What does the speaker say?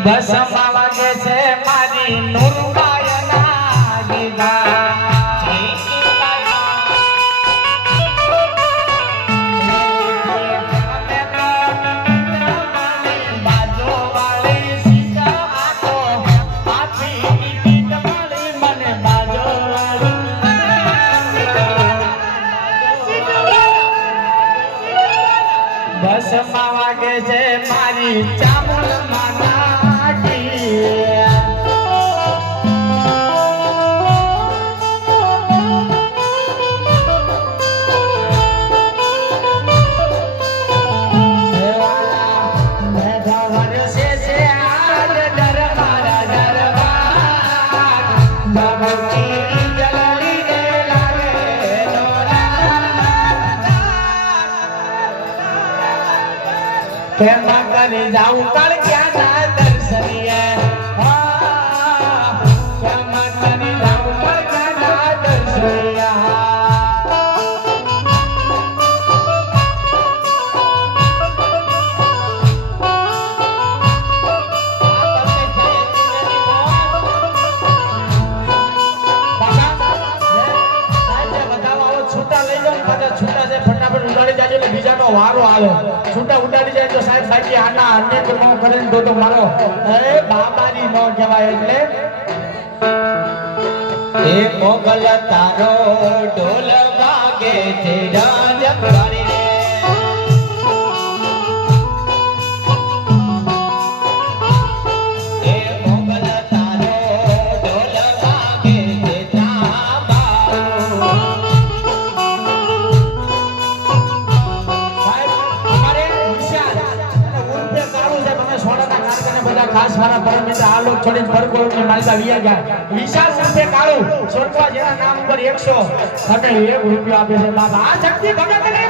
બસ માવજે છે મારી નુરકાયના દીધા બસ માં વાગે છે મારી ચામુલ માના દોરા. કેમાં કરી જાઉં કાળ ક્યાં ના દર્શનીએ હા, કેમાં કરી જાઉં કાળ ક્યાં ના દર્શનીએ છૂટા લઈ જાઓ ને પાછા છૂટા છે ફટાફટ ઉડાડી જાય એટલે બીજાનો વારો આવે. છૂટા ઉડાડી જાય તો સાહેબ સાચી આના અન્ય કર્મો કરીને તો તો મારો. એ બાબાની નો કહેવાય એટલે. એ મોગલ તારો ઢોલ વાગે છે રાજ ખાસ મારા પરમ મિત્ર આ લોક છોડીને ને માલતા વિયા ગયા. વિશાલ સાથે કાળુ. સોરઠવા જેના નામ ઉપર 100 અને એક રૂપિયો આપે છે. બાબા આ શક્તિ ભગત ને